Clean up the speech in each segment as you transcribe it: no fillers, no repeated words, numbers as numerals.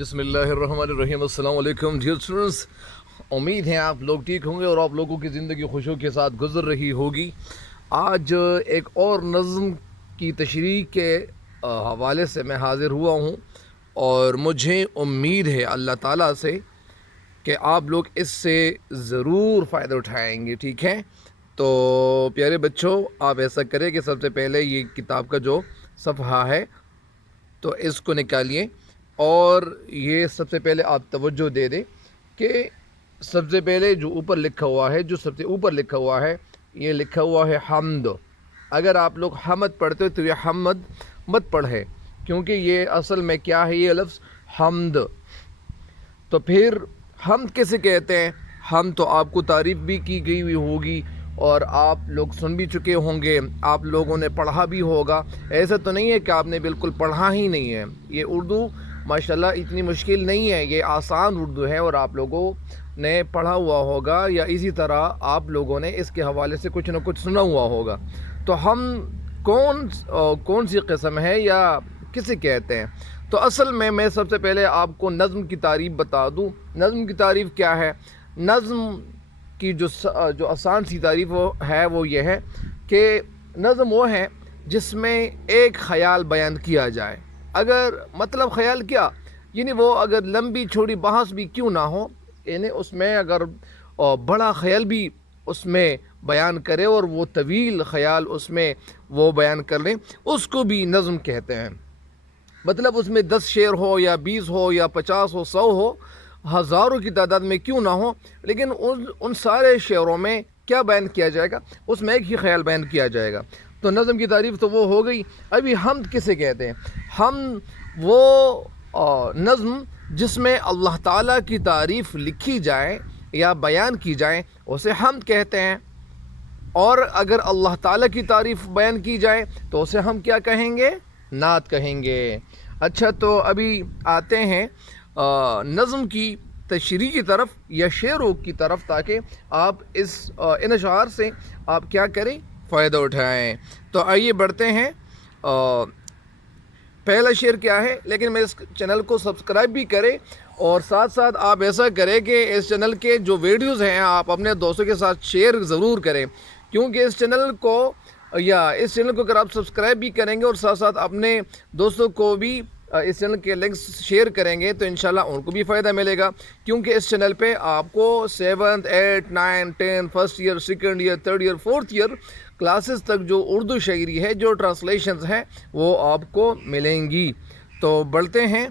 بسم اللہ الرحمن الرحیم۔ السلام علیکم ڈیئر اسٹوڈنٹس، امید ہے آپ لوگ ٹھیک ہوں گے اور آپ لوگوں کی زندگی خوشیوں کے ساتھ گزر رہی ہوگی۔ آج ایک اور نظم کی تشریح کے حوالے سے میں حاضر ہوا ہوں اور مجھے امید ہے اللہ تعالیٰ سے کہ آپ لوگ اس سے ضرور فائدہ اٹھائیں گے، ٹھیک ہے؟ تو پیارے بچوں، آپ ایسا کریں کہ سب سے پہلے یہ کتاب کا جو صفحہ ہے تو اس کو نکالیے اور یہ سب سے پہلے آپ توجہ دے دیں کہ سب سے پہلے جو اوپر لکھا ہوا ہے، جو سب سے اوپر لکھا ہوا ہے، یہ لکھا ہوا ہے حمد۔ اگر آپ لوگ حمد پڑھتے ہو تو یہ حمد مت پڑھے، کیونکہ یہ اصل میں کیا ہے، یہ لفظ حمد۔ تو پھر حمد کسے کہتے ہیں؟ ہم تو آپ کو تعریف بھی کی گئی ہوئی ہوگی اور آپ لوگ سن بھی چکے ہوں گے، آپ لوگوں نے پڑھا بھی ہوگا۔ ایسا تو نہیں ہے کہ آپ نے بالکل پڑھا ہی نہیں ہے۔ یہ اردو ماشاءاللہ اتنی مشکل نہیں ہے، یہ آسان اردو ہے اور آپ لوگوں نے پڑھا ہوا ہوگا یا اسی طرح آپ لوگوں نے اس کے حوالے سے کچھ نہ کچھ سنا ہوا ہوگا۔ تو ہم کون سی قسم ہے یا کسے کہتے ہیں؟ تو اصل میں سب سے پہلے آپ کو نظم کی تعریف بتا دوں۔ نظم کی تعریف کیا ہے؟ نظم کی جو آسان سی تعریف ہے وہ یہ ہے کہ نظم وہ ہے جس میں ایک خیال بیان کیا جائے۔ اگر مطلب خیال کیا، یعنی وہ اگر لمبی چھوڑی بحث بھی کیوں نہ ہو، یعنی اس میں اگر بڑا خیال بھی اس میں بیان کرے اور وہ طویل خیال اس میں وہ بیان کر لیں، اس کو بھی نظم کہتے ہیں۔ مطلب اس میں 10 شعر ہو یا 20 ہو یا 50 ہو، 100 ہو، ہزاروں کی تعداد میں کیوں نہ ہو، لیکن ان سارے شعروں میں کیا بیان کیا جائے گا؟ اس میں ایک ہی خیال بیان کیا جائے گا۔ تو نظم کی تعریف تو وہ ہو گئی۔ ابھی حمد کسے کہتے ہیں؟ حمد وہ نظم جس میں اللہ تعالیٰ کی تعریف لکھی جائے یا بیان کی جائے، اسے حمد کہتے ہیں۔ اور اگر اللہ تعالیٰ کی تعریف بیان کی جائے تو اسے ہم کیا کہیں گے؟ نعت کہیں گے۔ اچھا، تو ابھی آتے ہیں نظم کی تشریح کی طرف یا شعروں کی طرف، تاکہ آپ ان اشعار سے آپ کیا کریں؟ فائدہ اٹھائیں۔ تو آئیے بڑھتے ہیں۔ پہلا شعر کیا ہے؟ لیکن میں اس چینل کو سبسکرائب بھی کریں اور ساتھ ساتھ آپ ایسا کریں کہ اس چینل کے جو ویڈیوز ہیں آپ اپنے دوستوں کے ساتھ شیئر ضرور کریں، کیونکہ اس چینل کو اگر آپ سبسکرائب بھی کریں گے اور ساتھ ساتھ اپنے دوستوں کو بھی اس چینل کے لنکس شیئر کریں گے تو انشاءاللہ ان کو بھی فائدہ ملے گا، کیونکہ اس چینل پہ آپ کو 7th 8th 9th 10th first year, second year, third year, fourth year classes تک جو اردو شاعری ہے، جو ٹرانسلیشنز ہیں، وہ آپ کو ملیں گی۔ تو بڑھتے ہیں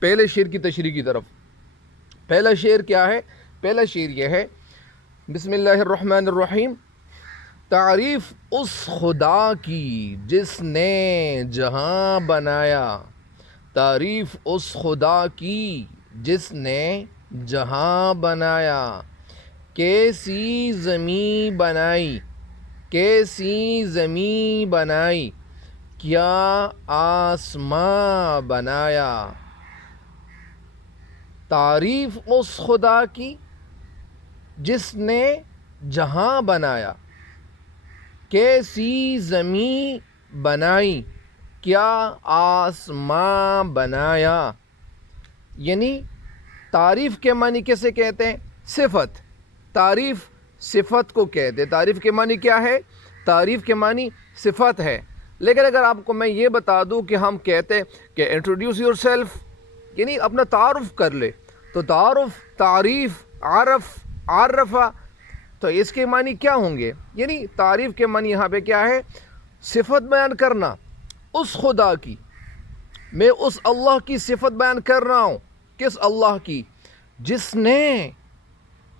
پہلے شعر کی تشریح کی طرف۔ پہلا شعر کیا ہے؟ پہلا شعر یہ ہے، بسم اللہ الرحمن الرحیم۔ تعریف اس خدا کی جس نے جہاں بنایا، تعریف اس خدا کی جس نے جہاں بنایا، کیسی زمیں بنائی، کیسی زمیں بنائی، کیا آسماں بنایا۔ تعریف اس خدا کی جس نے جہاں بنایا، کیسی زمیں بنائی، کیا آسماں بنایا۔ یعنی تعریف کے معنی کیسے کہتے ہیں؟ صفت۔ تعریف صفت کو کہتے ہیں۔ تعریف کے معنی کیا ہے؟ تعریف کے معنی صفت ہے۔ لیکن اگر آپ کو میں یہ بتا دوں کہ ہم کہتے کہ انٹروڈیوس یور سیلف، یعنی اپنا تعارف کر لے، تو تعارف، تعریف، عرف، عرفہ، تو اس کے معنی کیا ہوں گے؟ یعنی تعریف کے معنی یہاں پہ کیا ہے؟ صفت بیان کرنا اس خدا کی۔ میں اس اللہ کی صفت بیان کر رہا ہوں۔ کس اللہ کی؟ جس نے،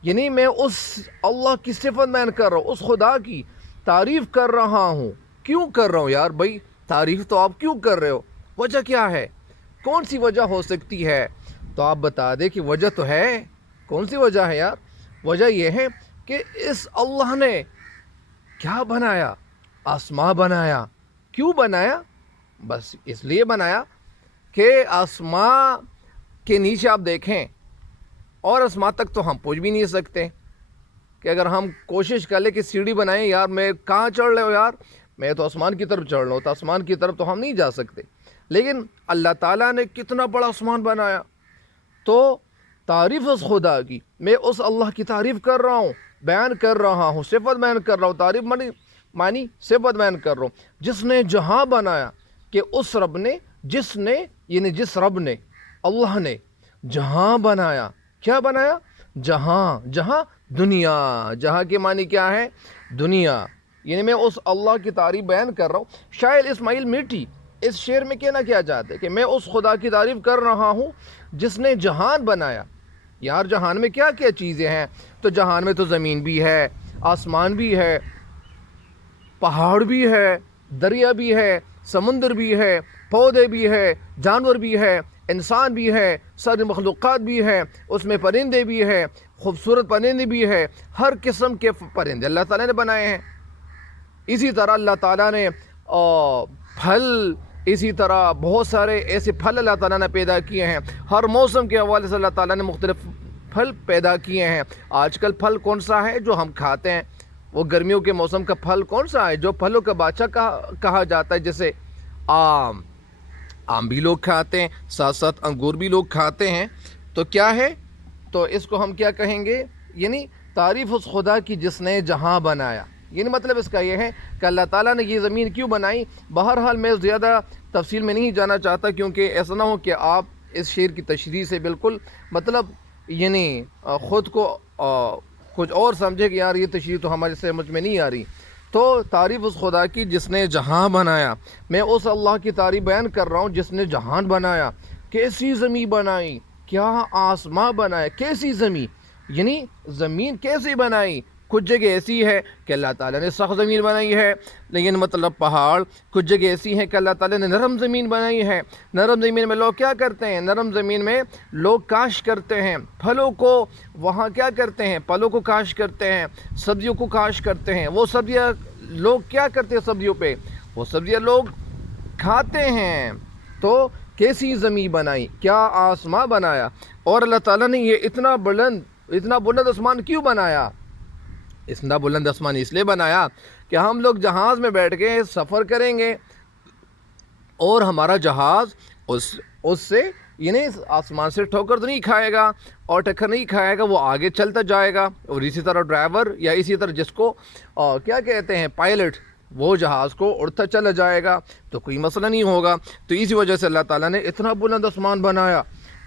یعنی میں اس اللہ کی صفت بیان کر رہا ہوں، اس خدا کی تعریف کر رہا ہوں۔ کیوں کر رہا ہوں یار بھائی؟ تعریف تو آپ کیوں کر رہے ہو؟ وجہ کیا ہے؟ کون سی وجہ ہو سکتی ہے؟ تو آپ بتا دیں کہ وجہ تو ہے۔ کون سی وجہ ہے یار؟ وجہ یہ ہے کہ اس اللہ نے کیا بنایا؟ آسماں بنایا۔ کیوں بنایا؟ بس اس لیے بنایا کہ آسماں کے نیچے آپ دیکھیں اور آسماں تک تو ہم پہنچ بھی نہیں سکتے، کہ اگر ہم کوشش کر لیں کہ سیڑھی بنائیں، یار میں کہاں چڑھ رہے ہو یار، میں تو آسمان کی طرف چڑھ رہا ہوں، تو آسمان کی طرف تو ہم نہیں جا سکتے۔ لیکن اللہ تعالیٰ نے کتنا بڑا آسمان بنایا، تو تعریف اس خدا کی، میں اس اللہ کی تعریف کر رہا ہوں، بیان کر رہا ہوں، صفت بیان کر رہا ہوں، تعریف مانی صفت بیان کر رہا ہوں، جس نے جہاں بنایا، کہ اس رب نے، جس نے یعنی جس رب نے، اللہ نے جہاں بنایا، کیا بنایا؟ جہاں، جہاں دنیا، جہاں کے معنی کیا ہے؟ دنیا، یعنی میں اس اللہ کی تعریف بیان کر رہا ہوں۔ شاعر اسماعیل میٹھی اس شعر میں کہنا کیا چاہتے ہیں کہ میں اس خدا کی تعریف کر رہا ہوں جس نے جہان بنایا۔ یار جہان میں کیا کیا چیزیں ہیں؟ تو جہان میں تو زمین بھی ہے، آسمان بھی ہے، پہاڑ بھی ہے، دریا بھی ہے، سمندر بھی ہے، پودے بھی ہے، جانور بھی ہے، انسان بھی ہے، ساری مخلوقات بھی ہے، اس میں پرندے بھی ہے، خوبصورت پرندے بھی ہے، ہر قسم کے پرندے اللہ تعالیٰ نے بنائے ہیں۔ اسی طرح اللہ تعالیٰ نے پھل، اسی طرح بہت سارے ایسے پھل اللہ تعالیٰ نے پیدا کیے ہیں۔ ہر موسم کے حوالے سے اللہ تعالیٰ نے مختلف پھل پیدا کیے ہیں۔ آج کل پھل کون سا ہے جو ہم کھاتے ہیں؟ وہ گرمیوں کے موسم کا پھل کون سا ہے جو پھلوں کا بادشاہ کہا جاتا ہے؟ جیسے آم بھی لوگ کھاتے ہیں، ساتھ ساتھ انگور بھی لوگ کھاتے ہیں۔ تو کیا ہے؟ تو اس کو ہم کیا کہیں گے؟ یعنی تعریف اس خدا کی جس نے جہاں بنایا۔ یعنی مطلب اس کا یہ ہے کہ اللہ تعالیٰ نے یہ زمین کیوں بنائی۔ بہرحال میں زیادہ تفصیل میں نہیں جانا چاہتا، کیونکہ ایسا نہ ہو کہ آپ اس شعر کی تشریح سے بالکل مطلب یعنی خود کو کچھ اور سمجھے کہ یار یہ تشریح تو ہماری سمجھ میں نہیں آ رہی۔ تو تعریف اس خدا کی جس نے جہاں بنایا، میں اس اللہ کی تعریف بیان کر رہا ہوں جس نے جہان بنایا۔ کیسی زمین بنائی، کیا آسمان بنایا، کیسی زمین، یعنی زمین کیسی بنائی۔ کچھ جگہ ایسی ہے کہ اللہ تعالیٰ نے سخت زمین بنائی ہے، لیکن مطلب پہاڑ۔ کچھ جگہ ایسی ہے کہ اللہ تعالیٰ نے نرم زمین بنائی ہے۔ نرم زمین میں لوگ کیا کرتے ہیں؟ نرم زمین میں لوگ کاشت کرتے ہیں، پھلوں کو وہاں کیا کرتے ہیں؟ پھلوں کو کاشت کرتے ہیں، سبزیوں کو کاشت کرتے ہیں۔ وہ سبزیاں لوگ کیا کرتے ہیں؟ سبزیوں پہ وہ سبزیاں لوگ کھاتے ہیں۔ تو کیسی زمین بنائی، کیا آسمان بنایا۔ اور اللہ تعالیٰ نے یہ اتنا بلند آسمان کیوں بنایا؟ اتنا بلند آسمان اس لیے بنایا کہ ہم لوگ جہاز میں بیٹھ کے سفر کریں گے اور ہمارا جہاز اس سے یعنی آسمان سے ٹھوکر تو نہیں کھائے گا اور ٹکر نہیں کھائے گا، وہ آگے چلتا جائے گا۔ اور اسی طرح ڈرائیور یا اسی طرح جس کو کیا کہتے ہیں پائلٹ، وہ جہاز کو اڑتا چلا جائے گا، تو کوئی مسئلہ نہیں ہوگا۔ تو اسی وجہ سے اللہ تعالیٰ نے اتنا بلند آسمان بنایا۔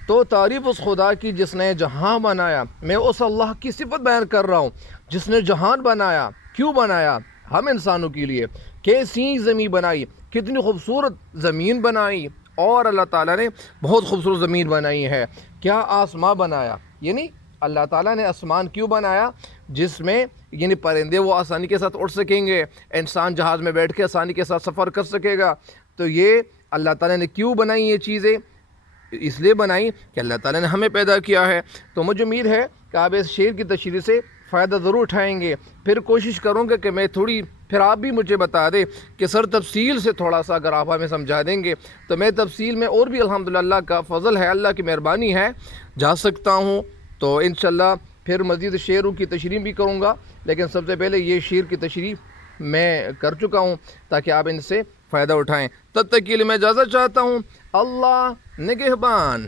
تو تعریف اس خدا کی جس نے جہاں بنایا، میں اس اللہ کی صفت بیان کر رہا ہوں جس نے جہان بنایا۔ کیوں بنایا؟ ہم انسانوں کے لیے۔ کیسی زمین بنائی، کتنی خوبصورت زمین بنائی، اور اللہ تعالیٰ نے بہت خوبصورت زمین بنائی ہے۔ کیا آسمان بنایا، یعنی اللہ تعالیٰ نے آسمان کیوں بنایا؟ جس میں یعنی پرندے وہ آسانی کے ساتھ اڑ سکیں گے، انسان جہاز میں بیٹھ کے آسانی کے ساتھ سفر کر سکے گا۔ تو یہ اللہ تعالیٰ نے کیوں بنائی یہ چیزیں؟ اس لیے بنائی کہ اللہ تعالیٰ نے ہمیں پیدا کیا ہے۔ تو مجھے امید ہے کہ آپ اس شعر کی تشریح سے فائدہ ضرور اٹھائیں گے۔ پھر کوشش کروں گا کہ میں پھر آپ بھی مجھے بتا دیں کہ سر تفصیل سے تھوڑا سا اگر آپ ہمیں سمجھا دیں گے تو میں تفصیل میں اور بھی الحمدللہ اللہ کا فضل ہے، اللہ کی مہربانی ہے، جا سکتا ہوں۔ تو انشاءاللہ پھر مزید شعروں کی تشریح بھی کروں گا، لیکن سب سے پہلے یہ شعر کی تشریح میں کر چکا ہوں تاکہ آپ ان سے فائدہ اٹھائیں۔ تب تک کے لیے میں اجازت چاہتا ہوں۔ اللہ نگہبان۔